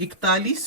41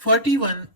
41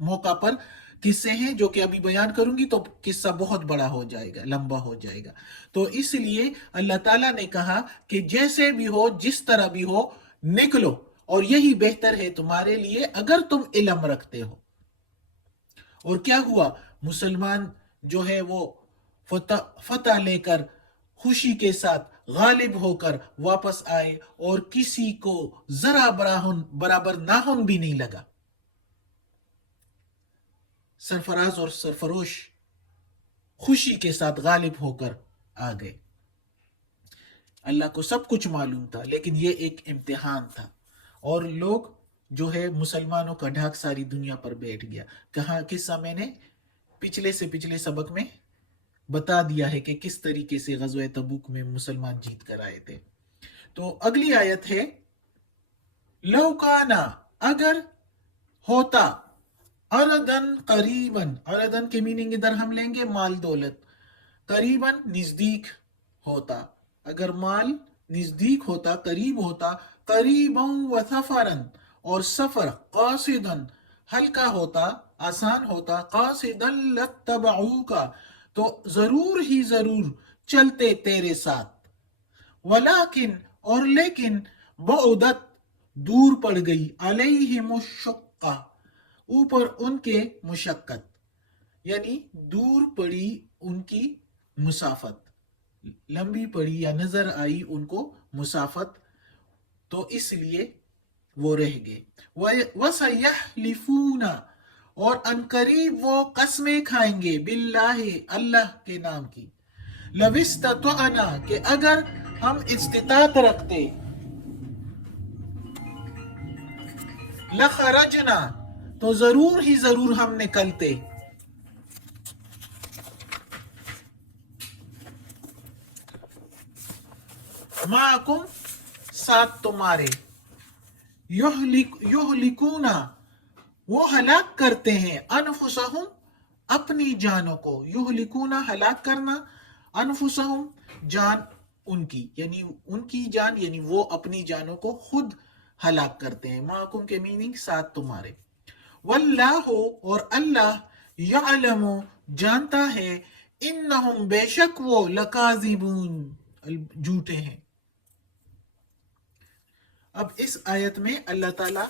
موقع پر قصے ہیں جو کہ ابھی بیان کروں گی تو قصہ بہت بڑا ہو جائے گا، لمبا ہو جائے گا. تو اس لیے اللہ تعالیٰ نے کہا کہ جیسے بھی ہو، جس طرح بھی ہو، نکلو، اور یہی بہتر ہے تمہارے لیے اگر تم علم رکھتے ہو. اور کیا ہوا؟ مسلمان جو ہے وہ فتح لے کر خوشی کے ساتھ غالب ہو کر واپس آئے، اور کسی کو ذرا برابر ناہن بھی نہیں لگا. سرفراز اور سرفروش خوشی کے ساتھ غالب ہو کر آ گئے. اللہ کو سب کچھ معلوم تھا، لیکن یہ ایک امتحان تھا. اور لوگ جو ہے مسلمانوں کا ڈھاک ساری دنیا پر بیٹھ گیا. کہاں قصہ میں نے پچھلے سبق میں بتا دیا ہے کہ کس طریقے سے غزوہ تبوک میں مسلمان جیت کر آئے تھے. تو اگلی آیت ہے لو کانا، اگر ہوتا، اردن قریباً، اردن کے میننگ ادھر ہم لیں گے مال دولت، قریباً نزدیک ہوتا، اگر مال نزدیک ہوتا، قریب ہوتا، قریباً و سفراً، اور سفر قاصداً ہلکا ہوتا، آسان ہوتا، قاصداً لتبعوکا، تو ضرور ہی ضرور چلتے تیرے ساتھ، ولیکن، اور لیکن، بعدت دور پڑ گئی، علیہم الشقہ، اوپر ان کے مشقت، یعنی دور پڑی ان کی مسافت، لمبی پڑی یا نظر آئی ان کو مسافت، تو اس لیے وہ رہ گئے. وَسَيَحْلِفُونَ، اور عنقریب وہ قسمیں کھائیں گے، باللہ، اللہ کے نام کی، لَوِ اسْتَطَعْنَا، کہ اگر ہم استطاعت رکھتے، لَخَرَجْنَا، تو ضرور ہی ضرور ہم نکلتے، مَعَكُمْ، ساتھ تمہارے، یہلکون، وہ ہلاک کرتے ہیں، انفسہم، اپنی جانوں کو، یہلکون، ہلاک کرنا، انفسہم، جان ان کی، یعنی ان کی جان، یعنی وہ اپنی جانوں کو خود ہلاک کرتے ہیں. معکم کے میننگ ساتھ تمہارے. واللہ، اور اللہ، یعلم، جانتا ہے، انہم، بے شک وہ، لکاذبون، جھوٹے ہیں. اب اس آیت میں اللہ تعالیٰ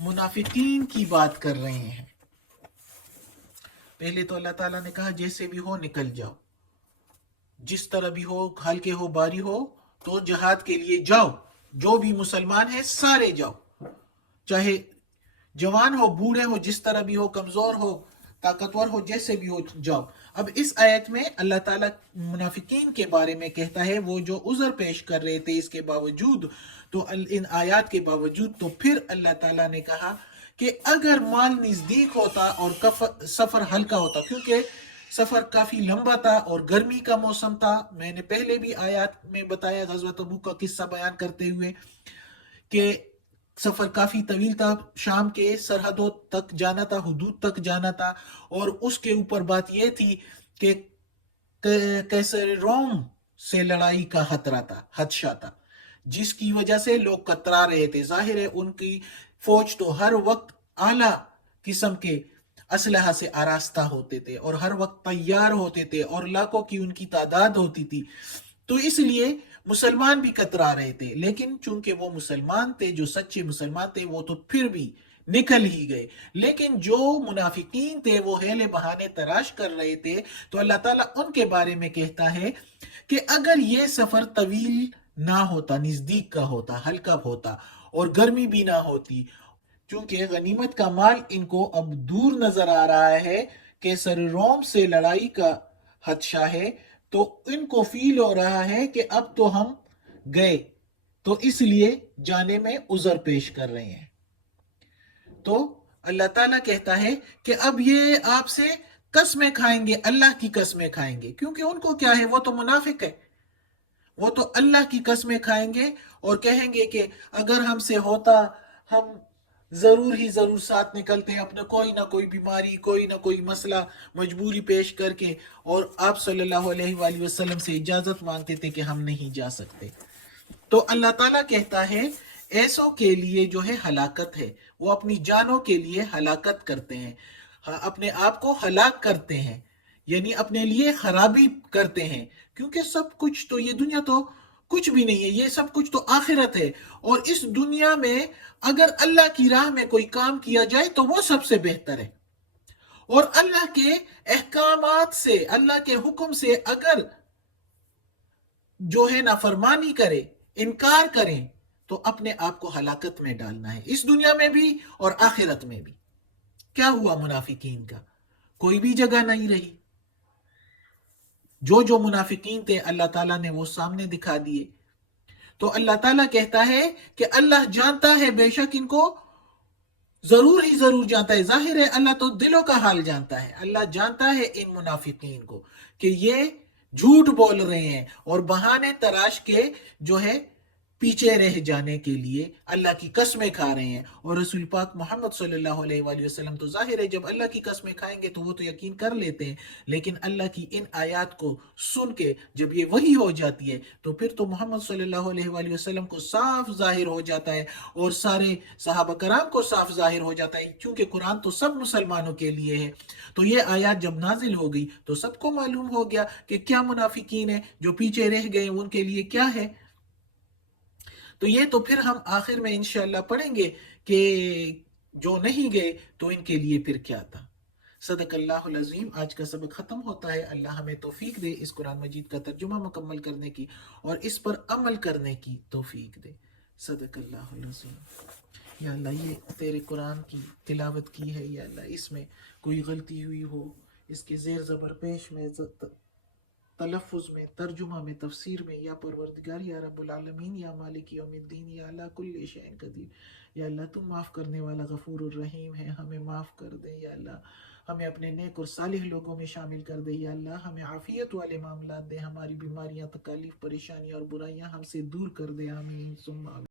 منافقین کی بات کر رہے ہیں. پہلے تو اللہ تعالیٰ نے کہا جیسے بھی ہو نکل جاؤ، جس طرح بھی ہو، ہلکے ہو باری ہو، تو جہاد کے لیے جاؤ، جو بھی مسلمان ہیں سارے جاؤ، چاہے جوان ہو، بوڑھے ہو، جس طرح بھی ہو، کمزور ہو، طاقتور ہو، جیسے بھی ہو جاؤ. اب اس آیت میں اللہ تعالیٰ منافقین کے بارے میں کہتا ہے، وہ جو عذر پیش کر رہے تھے اس کے باوجود، تو ان آیات کے باوجود، تو پھر اللہ تعالیٰ نے کہا کہ اگر مال نزدیک ہوتا اور سفر ہلکا ہوتا، کیونکہ سفر کافی لمبا تھا اور گرمی کا موسم تھا. میں نے پہلے بھی آیات میں بتایا غزوہ تبوک کا قصہ بیان کرتے ہوئے کہ سفر کافی طویل تھا، شام کے سرحدوں تک جانا تھا، حدود تک جانا تھا، اور اس کے اوپر بات یہ تھی کہ کیسر روم سے لڑائی کا خدشہ تھا، جس کی وجہ سے لوگ کترا رہے تھے. ظاہر ہے ان کی فوج تو ہر وقت اعلیٰ قسم کے اسلحہ سے آراستہ ہوتے تھے اور ہر وقت تیار ہوتے تھے، اور لاکھوں کی ان کی تعداد ہوتی تھی، تو اس لیے مسلمان بھی کترا رہے تھے. لیکن چونکہ وہ مسلمان تھے، جو سچے مسلمان تھے، وہ تو پھر بھی نکل ہی گئے. لیکن جو منافقین تھے وہ ہیلے بہانے تراش کر رہے تھے. تو اللہ تعالیٰ ان کے بارے میں کہتا ہے کہ اگر یہ سفر طویل نہ ہوتا، نزدیک کا ہوتا، ہلکا ہوتا، اور گرمی بھی نہ ہوتی، چونکہ غنیمت کا مال ان کو اب دور نظر آ رہا ہے کہ سر روم سے لڑائی کا خدشہ ہے، تو ان کو فیل ہو رہا ہے کہ اب تو ہم گئے، تو اس لیے جانے میں عذر پیش کر رہے ہیں. تو اللہ تعالیٰ کہتا ہے کہ اب یہ آپ سے قسمیں کھائیں گے، اللہ کی قسمیں کھائیں گے، کیونکہ ان کو کیا ہے، وہ تو منافق ہے، وہ تو اللہ کی قسمیں کھائیں گے اور کہیں گے کہ اگر ہم سے ہوتا ہم ضرور ہی ضرور ساتھ نکلتے، اپنے کوئی نہ کوئی بیماری، کوئی نہ کوئی مسئلہ، مجبوری پیش کر کے، اور آپ صلی اللہ علیہ وآلہ وسلم سے اجازت مانگتے تھے کہ ہم نہیں جا سکتے. تو اللہ تعالیٰ کہتا ہے ایسوں کے لیے جو ہے ہلاکت ہے، وہ اپنی جانوں کے لیے ہلاکت کرتے ہیں. اپنے آپ کو ہلاک کرتے ہیں، یعنی اپنے لیے خرابی کرتے ہیں، کیونکہ سب کچھ تو یہ دنیا تو کچھ بھی نہیں ہے، یہ سب کچھ تو آخرت ہے، اور اس دنیا میں اگر اللہ کی راہ میں کوئی کام کیا جائے تو وہ سب سے بہتر ہے، اور اللہ کے احکامات سے، اللہ کے حکم سے اگر جو ہے نافرمانی کرے، انکار کریں، تو اپنے آپ کو ہلاکت میں ڈالنا ہے، اس دنیا میں بھی اور آخرت میں بھی۔ کیا ہوا منافقین کا؟ کوئی بھی جگہ نہیں رہی، جو منافقین تھے اللہ تعالیٰ نے وہ سامنے دکھا دیے۔ تو اللہ تعالیٰ کہتا ہے کہ اللہ جانتا ہے، بے شک ان کو ضرور ہی ضرور جانتا ہے، ظاہر ہے اللہ تو دلوں کا حال جانتا ہے، اللہ جانتا ہے ان منافقین کو کہ یہ جھوٹ بول رہے ہیں اور بہانے تراش کے جو ہے پیچھے رہ جانے کے لیے اللہ کی قسمیں کھا رہے ہیں، اور رسول پاک محمد صلی اللہ علیہ وآلہ وسلم تو ظاہر ہے جب اللہ کی قسمیں کھائیں گے تو وہ تو یقین کر لیتے ہیں، لیکن اللہ کی ان آیات کو سن کے جب یہ وحی ہو جاتی ہے تو پھر تو محمد صلی اللہ علیہ وآلہ وسلم کو صاف ظاہر ہو جاتا ہے، اور سارے صحابہ کرام کو صاف ظاہر ہو جاتا ہے، کیونکہ قرآن تو سب مسلمانوں کے لیے ہے۔ تو یہ آیات جب نازل ہو گئی تو سب کو معلوم ہو گیا کہ کیا منافقین ہیں جو پیچھے رہ گئے، ان کے لیے کیا ہے۔ تو یہ تو پھر ہم آخر میں انشاءاللہ پڑھیں گے کہ جو نہیں گئے تو ان کے لیے پھر کیا تھا۔ صدق اللہ العظیم۔ آج کا سبق ختم ہوتا ہے، اللہ ہمیں توفیق دے اس قرآن مجید کا ترجمہ مکمل کرنے کی اور اس پر عمل کرنے کی توفیق دے۔ صدق اللہ العظیم۔ یا اللہ یہ تیرے قرآن کی تلاوت کی ہے، یا اللہ اس میں کوئی غلطی ہوئی ہو، اس کے زیر زبر پیش میں، تلفظ میں، ترجمہ میں، تفسیر میں، یا پروردگار یا رب العالمین یا مالک یوم الدین یا اللہ کل شیء قدیر، یا اللہ تم معاف کرنے والا غفور الرحیم ہے، ہمیں معاف کر دے یا اللہ، ہمیں اپنے نیک اور صالح لوگوں میں شامل کر دے یا اللہ، ہمیں عافیت والے معاملات دے، ہماری بیماریاں، تکالیف، پریشانیاں اور برائیاں ہم سے دور کر دے، آمین ثم آمین۔